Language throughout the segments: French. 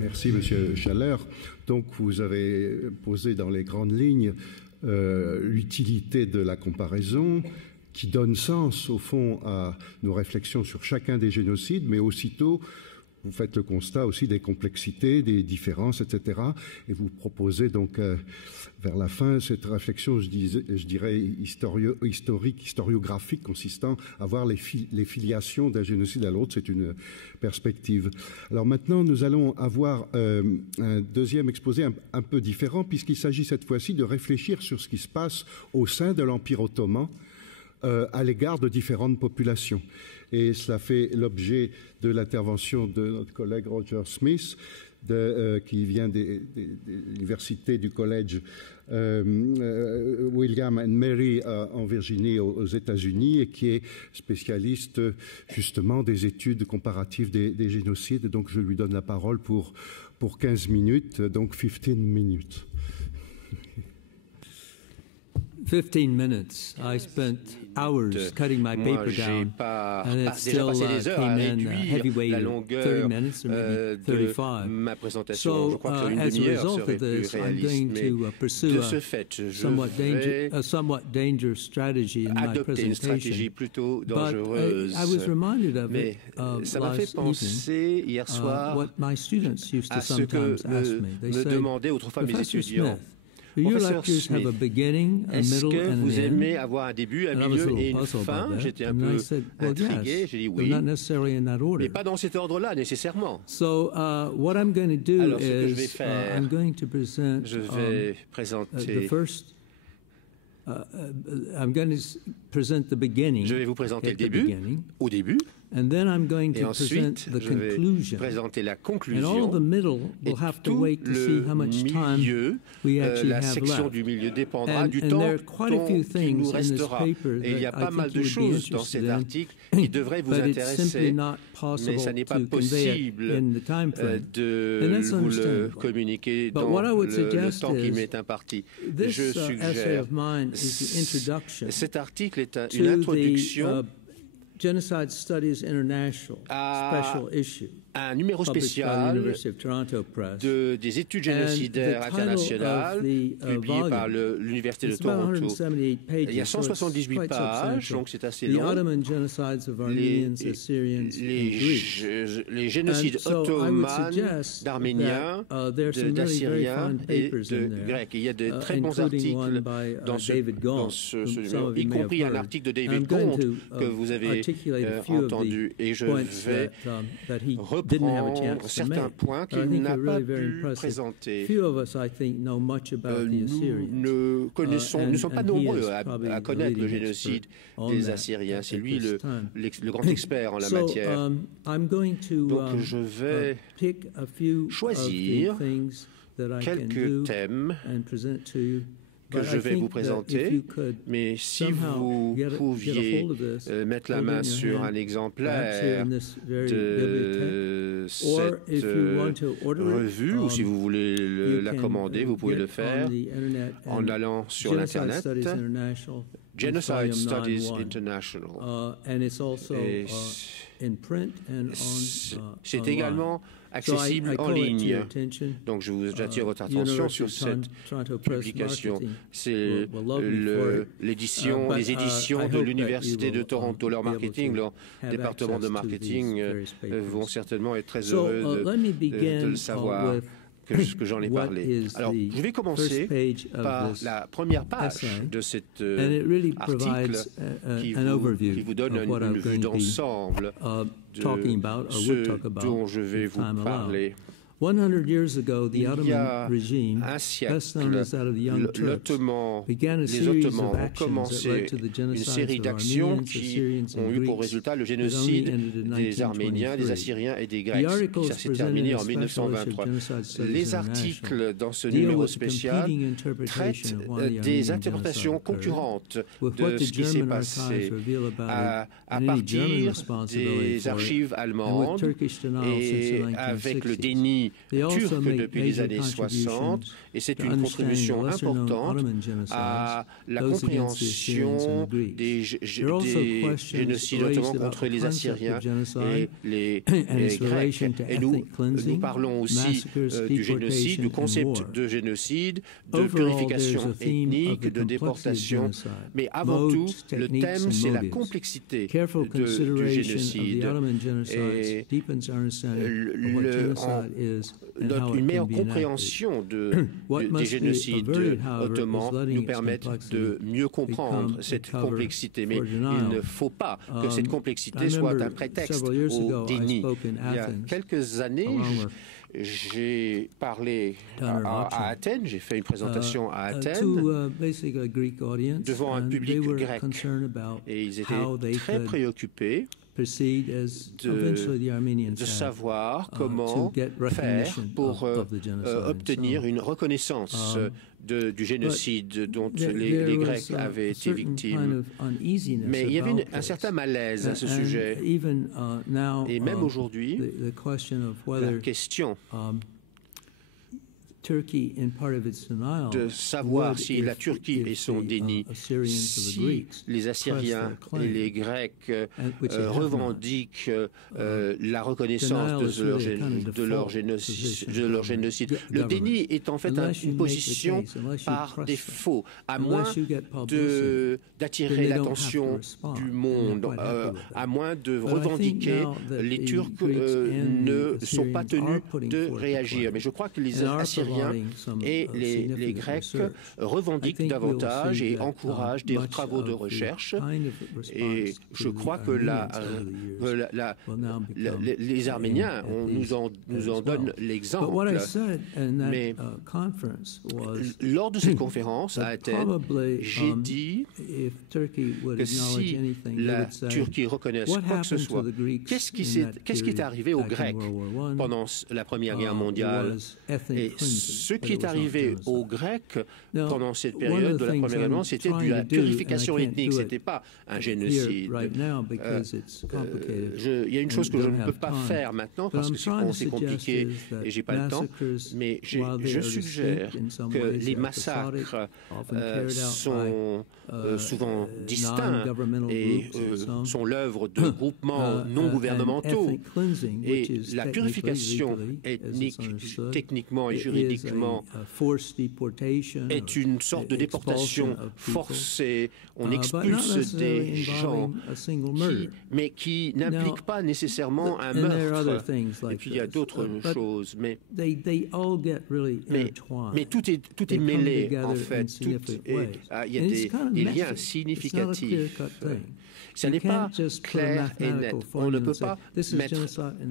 Merci, Monsieur Schaller. Donc, vous avez posé dans les grandes lignes l'utilité de la comparaison qui donne sens, au fond, à nos réflexions sur chacun des génocides, mais aussitôt, vous faites le constat aussi des complexités, des différences, etc. Et vous proposez donc, vers la fin, cette réflexion, je dirais, historiographique, consistant à voir les filiations d'un génocide à l'autre. C'est une perspective. Alors maintenant, nous allons avoir un deuxième exposé un peu différent, puisqu'il s'agit cette fois-ci de réfléchir sur ce qui se passe au sein de l'Empire ottoman à l'égard de différentes populations. Et cela fait l'objet de l'intervention de notre collègue Roger Smith, qui vient de l'université du collège William and Mary en Virginie aux États-Unis et qui est spécialiste justement des études comparatives des génocides. Donc je lui donne la parole pour 15 minutes, donc 15 minutes. 15 minutes. I spent hours cutting my paper down, and it still came in heavyweight of 30 minutes or maybe 35. So, as a result of this, I'm going to pursue a somewhat dangerous strategy in my presentation. But I was reminded of it last evening, what my students used to sometimes ask me. They say, Professor Smith, your lectures have a beginning, a middle, and an end. Avoir un début, un milieu et une fin? J'étais un peu intrigué. J'ai dit oui, mais pas dans cet ordre-là nécessairement. So, what I'm going to do is I'm going to present the first. I'm going to present the beginning. Je vais vous présenter le début, au début. And then I'm going to present the conclusion. Présenter la conclusion. And all the middle will have to wait to see how much time we actually la have section left. du milieu dépendra du And temps there are quite a few qui nous things in this restera. paper Et il y a that pas I mal think de you would be choses dans cet interested in, article qui devraient vous but it's simply intéresser, not mais possible ça n'est pas to convey it possible in the time frame. de And that's vous le understandable. communiquer But dans what I would le suggest temps qui is m'est imparti. This Je essay suggère, of mine is the introduction cet article est une to introduction the Genocide Studies International special issue. Un numéro spécial des études génocidaires internationales publié par l'Université de Toronto. Il y a 178 pages, donc c'est assez long. Les génocides ottomans, d'Arméniens, d'Assyriens et de Grecs. Il y a de très bons articles dans ce numéro, y compris un article de David Gaunt que vous avez entendu. Et je vais reprendre certains points qu'il n'a pas pu présenter. Nous ne sommes pas nombreux à connaître le génocide des Assyriens. C'est lui le grand expert en la matière. Donc je vais choisir quelques thèmes que je vais vous présenter, mais si vous pouviez mettre la main sur un exemplaire de cette revue, ou si vous voulez la commander, vous pouvez le faire en allant sur l'Internet. Genocide Studies International. C'est également accessible en ligne. Donc j'attire votre attention sur cette publication. C'est les éditions de l'Université de Toronto. Leur marketing, leur département de marketing vont certainement être très heureux de le savoir que j'en ai parlé. Alors, je vais commencer par la première page de cet article qui vous donne une vue d'ensemble de ce dont je vais vous parler. 100 years ago, the Ottoman regime, un siècle, best known as that of the Young Turks, began a series of actions that led to the genocide of Armenians, Assyrians, ont eu pour résultat le génocide des Arméniens, des Assyriens et des Grecs. Ça s'est terminé en 1923. Les articles dans ce numéro spécial traitent des interprétations concurrentes de ce qui s'est passé à partir des archives allemandes et avec le déni déni turc depuis les années 60, et c'est une contribution importante à la compréhension des génocides, notamment contre les Assyriens et les Grecs. Et nous parlons aussi du génocide, du concept de génocide, de purification ethnique, de déportation. Mais avant tout, le thème, c'est la complexité du génocide. Et une meilleure compréhension des génocides ottomans nous permettent de mieux comprendre cette complexité. Mais il ne faut pas que cette complexité soit un prétexte au déni. Il y a quelques années, j'ai parlé à Athènes, j'ai fait une présentation à Athènes devant un public grec, et ils étaient très préoccupés de savoir comment faire pour obtenir une reconnaissance du génocide dont les Grecs avaient été victimes. Mais il y avait un certain malaise à ce sujet. Et même aujourd'hui, la question de savoir si la Turquie et son déni, si les Assyriens et les Grecs revendiquent la reconnaissance de leur génocide. Le déni est en fait une position par défaut, à moins d'attirer l'attention du monde, à moins de revendiquer. Les Turcs ne sont pas tenus de réagir. Mais je crois que les Assyriens et les Grecs revendiquent davantage et encouragent des travaux de recherche. Et je crois que les Arméniens nous en donnent l'exemple. Mais lors de cette conférence à Athènes, j'ai dit que si la Turquie reconnaisse quoi que ce soit, qu'est-ce qui est arrivé aux Grecs pendant la Première Guerre mondiale? Et ce qui est arrivé aux Grecs pendant cette période de la Première Guerre mondiale, c'était de la purification ethnique, ce n'était pas un génocide. Il y a une chose que je ne peux pas faire maintenant parce que c'est compliqué et j'ai pas le temps, mais je suggère que les massacres sont souvent distincts et sont l'œuvre de groupements non gouvernementaux. Et la purification ethnique, techniquement et juridiquement, est une sorte de déportation forcée. On expulse des gens mais qui n'impliquent pas nécessairement un meurtre. Et puis il y a d'autres choses, mais tout est mêlé en fait. Il y a des liens significatifs. Ce n'est pas clair et net. On ne peut pas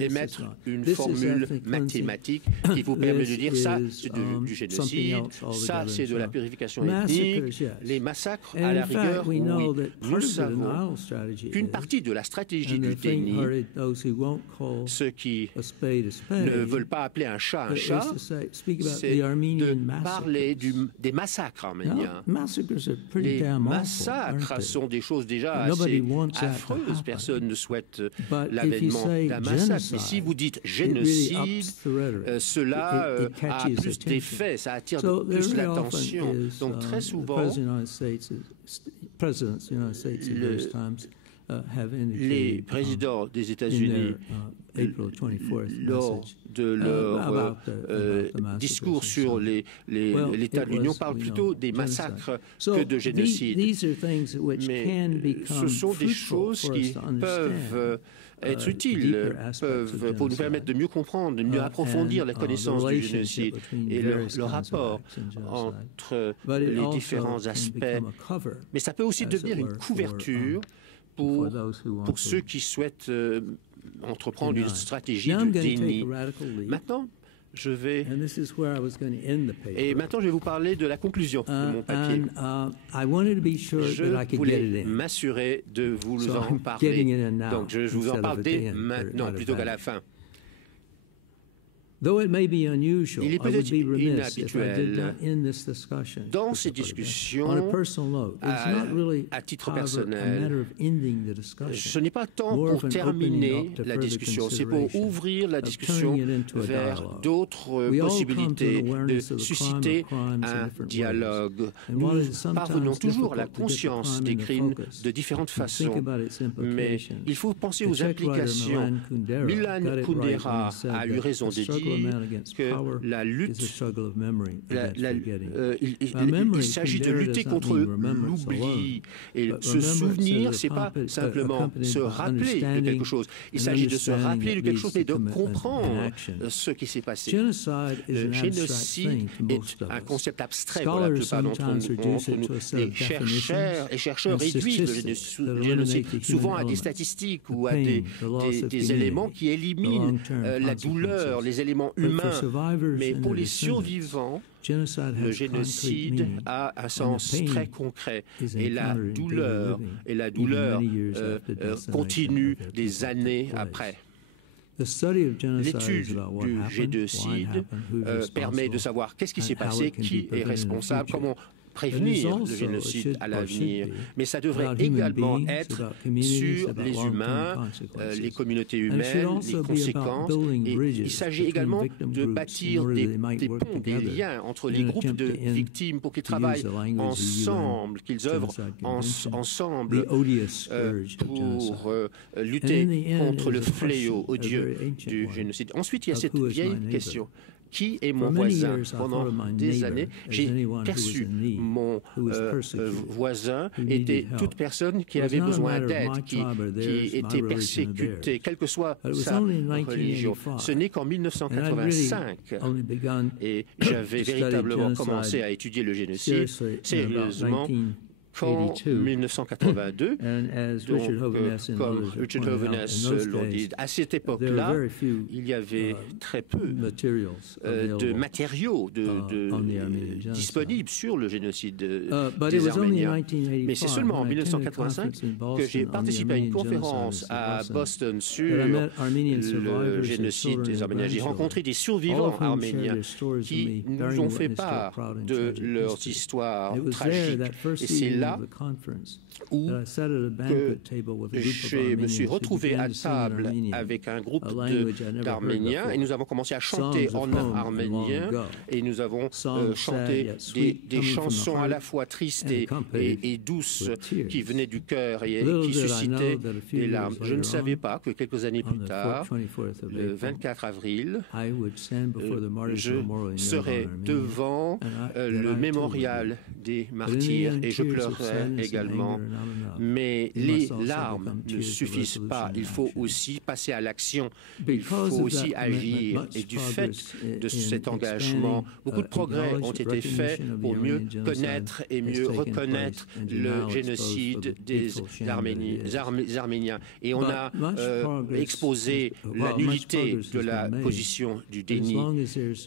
émettre une formule mathématique qui vous permet de dire ça, c'est du génocide, ça, c'est de la purification ethnique. Les massacres, à la rigueur, oui. Nous savons qu'une partie de la stratégie du déni, ceux qui ne veulent pas appeler un chat, c'est de parler des massacres arméniens. Les massacres sont des choses déjà assez affreuse. Personne ne souhaite l'avènement d'un massacre. Mais si vous dites génocide, cela a plus d'effet, ça attire plus l'attention. Donc très souvent, les présidents des États-Unis, lors de leur discours sur l'état de l'Union, parlent plutôt des massacres que de génocide. Mais ce sont des choses qui peuvent être utiles, pour nous permettre de mieux comprendre, de mieux approfondir la connaissance du génocide et le rapport entre les différents aspects. Mais ça peut aussi devenir une couverture pour ceux qui souhaitent entreprendre une stratégie du déni. Maintenant, je vais vous parler de la conclusion de mon papier. Je voulais m'assurer de vous en parler. Donc, je vous en parle dès maintenant, plutôt qu'à la fin. Il est peut-être inhabituel dans ces discussions, à titre personnel, ce n'est pas tant pour terminer la discussion, c'est pour ouvrir la discussion vers d'autres possibilités, de susciter un dialogue. Nous parvenons toujours à la conscience des crimes de différentes façons, mais il faut penser aux implications. Milan Kundera a eu raison de dire que la lutte, il s'agit de lutter contre l'oubli. Et se souvenir, ce n'est pas simplement se rappeler de quelque chose. Il s'agit de se rappeler de quelque chose, mais de comprendre ce qui s'est passé. Le génocide est un concept abstrait pour la plupart d'entre nous. Les chercheurs réduisent le génocide souvent à des statistiques ou à des éléments qui éliminent la douleur, les éléments humains. Mais pour les survivants, le génocide a un sens très concret et la douleur continue des années après. L'étude du génocide permet de savoir qu'est-ce qui s'est passé, qui est responsable, comment prévenir le génocide à l'avenir. Mais ça devrait également être sur les humains, les communautés humaines, les conséquences. Et il s'agit également de bâtir des ponts, des liens entre les groupes de victimes pour qu'ils travaillent ensemble, qu'ils œuvrent ensemble pour lutter contre le fléau odieux du génocide. Ensuite, il y a cette vieille question. Qui est mon voisin? Pendant des années, j'ai perçu mon voisin était toute personne qui avait besoin d'aide, qui était persécutée, quelle que soit sa religion. Ce n'est qu'en 1985, et j'avais véritablement commencé à étudier le génocide sérieusement, qu'en 1982, comme Richard Hoveness l'a dit, à cette époque-là, il y avait très peu de matériaux disponibles sur le génocide des Arméniens. Mais c'est seulement en 1985 que j'ai participé à une conférence à Boston sur le génocide des Arméniens. J'ai rencontré des survivants arméniens qui nous ont fait part de leurs histoires tragiques. Et c'est là où je me suis retrouvé à table avec un groupe d'Arméniens et nous avons commencé à chanter en arménien et nous avons chanté des chansons à la fois tristes et douces qui venaient du cœur et qui suscitaient des larmes. Je ne savais pas que quelques années plus tard, le 24 avril, je serais devant le mémorial des martyrs et je pleurerais également. Mais les larmes ne suffisent pas. Il faut aussi passer à l'action. Il faut aussi agir. Et du fait de cet engagement, beaucoup de progrès ont été faits pour mieux connaître et mieux reconnaître le génocide des Arméniens. Et on a exposé la nullité de la position du déni.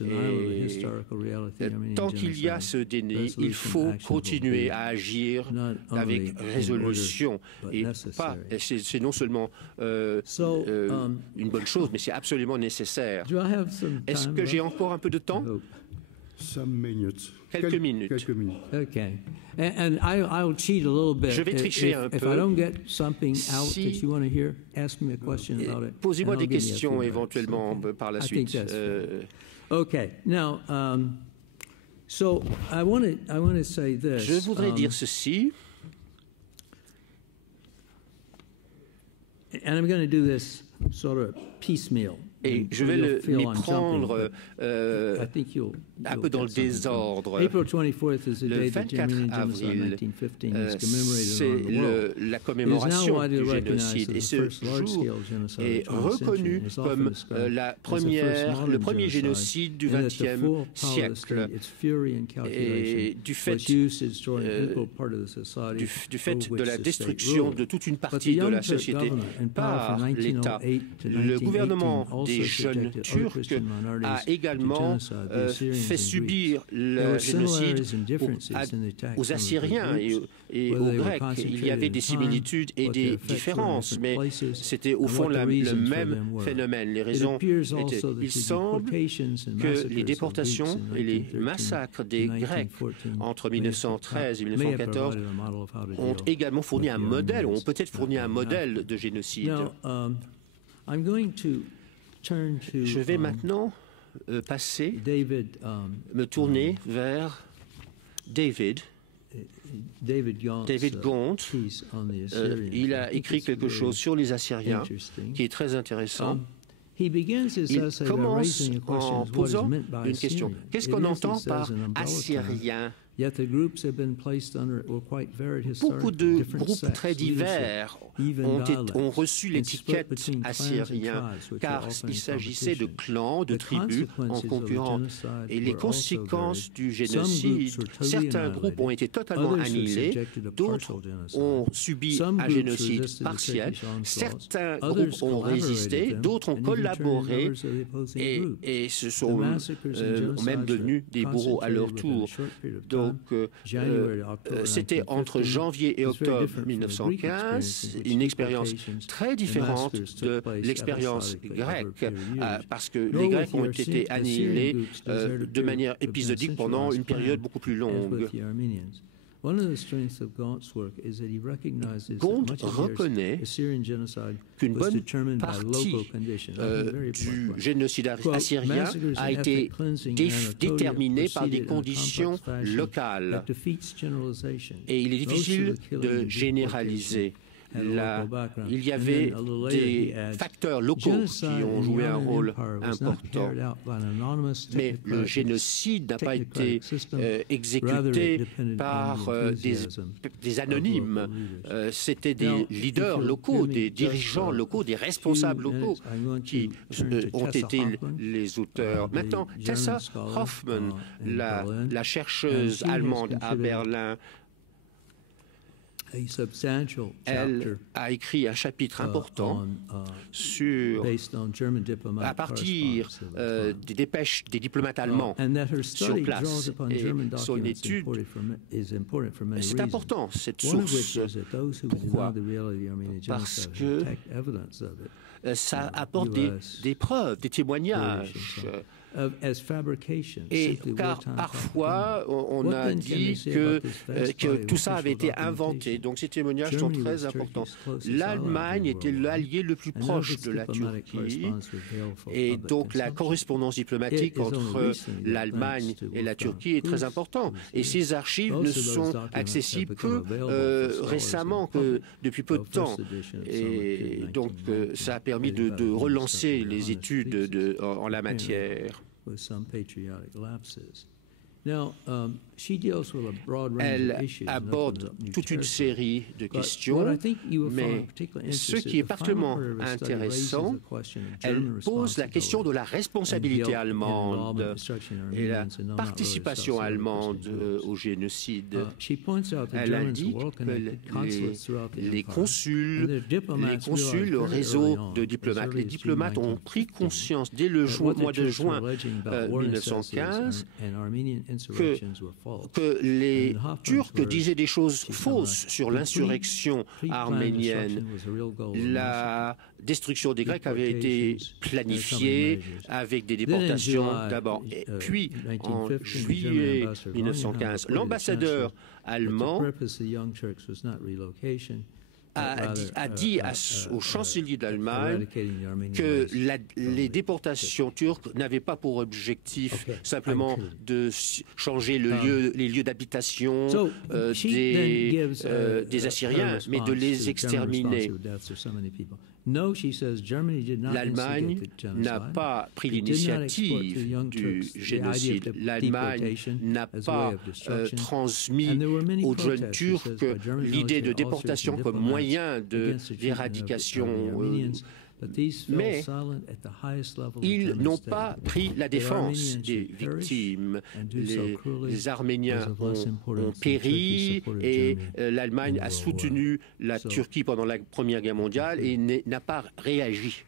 Et tant qu'il y a ce déni, il faut continuer à agir avec résolution. Et c'est non seulement une bonne chose, mais c'est absolument nécessaire. Est-ce que j'ai encore un peu de temps? Quelques minutes. Okay. And I'll cheat a little bit. Je vais tricher un peu. If I don't get something out that you want to hear, ask me a question about it. Posez-moi des questions éventuellement par la suite. Okay. Now, so I want to say this. Je voudrais dire ceci. And I'm going to do this sort of piecemeal. Et je vais m'y prendre un peu dans le désordre. Le 24 avril, c'est la commémoration du génocide. Et ce jour est reconnu comme le premier génocide du XXe siècle. Et du fait de la destruction de toute une partie de la société par l'État, le gouvernement des jeunes Turcs a également fait subir le génocide aux Assyriens et aux Grecs. Il y avait des similitudes et des différences, mais c'était au fond le même phénomène. Les raisons étaient... Il semble que les déportations et les massacres des Grecs entre 1913 et 1914 ont également fourni un modèle, ont peut-être fourni un modèle de génocide. Je vais maintenant me tourner vers David Gaunt. Il a écrit quelque chose sur les Assyriens qui est très intéressant. Il commence en posant une question. Qu'est-ce qu'on entend par Assyrien? Beaucoup de groupes très divers ont reçu l'étiquette assyrien, car il s'agissait de clans, de tribus en concurrence. Et les conséquences du génocide, certains groupes ont été totalement annihilés, d'autres ont subi un génocide partiel, certains groupes ont résisté, d'autres ont collaboré et se sont même devenus des bourreaux à leur tour. Donc, c'était entre janvier et octobre 1915, une expérience très différente de l'expérience grecque, parce que les Grecs ont été annihilés de manière épisodique pendant une période beaucoup plus longue. Gaunt reconnaît qu'une bonne partie du génocide assyrien a été déterminée par des conditions locales. Et il est difficile de généraliser. Il y avait des facteurs locaux qui ont joué un rôle important. Mais le génocide n'a pas été exécuté par des anonymes. C'était des leaders locaux, des dirigeants locaux, des responsables locaux qui ont été les auteurs. Maintenant, Tessa Hoffmann, la chercheuse allemande à Berlin, elle a écrit un chapitre important à partir des dépêches des diplomates allemands sur place. Et son étude, c'est important, cette source. Pourquoi? Parce que ça apporte des preuves, des témoignages. Et car parfois, on a dit que tout ça avait été inventé. Donc ces témoignages sont très importants. L'Allemagne était l'allié le plus proche de la Turquie. Et donc la correspondance diplomatique entre l'Allemagne et la Turquie est très importante. Et ces archives ne sont accessibles que récemment, que depuis peu de temps. Et donc ça a permis de relancer les études en la matière. Elle aborde toute une série de questions, mais ce qui est particulièrement intéressant, elle pose la question de la responsabilité allemande et la participation allemande au génocide. Elle indique que les consuls, le réseau de diplomates, les diplomates ont pris conscience dès le mois de juin 1915 que les Turcs disaient des choses fausses sur l'insurrection arménienne. La destruction des Grecs avait été planifiée avec des déportations d'abord. Puis, en juillet 1915, l'ambassadeur allemand a dit au chancelier d'Allemagne que les déportations turques n'avaient pas pour objectif simplement de changer les lieux d'habitation des Assyriens, mais de les exterminer. L'Allemagne n'a pas pris l'initiative du génocide. L'Allemagne n'a pas transmis aux jeunes Turcs l'idée de déportation comme moyen d'éradication. Mais ils n'ont pas pris la défense des victimes. Les Arméniens ont péri et l'Allemagne a soutenu la Turquie pendant la Première Guerre mondiale et n'a pas réagi.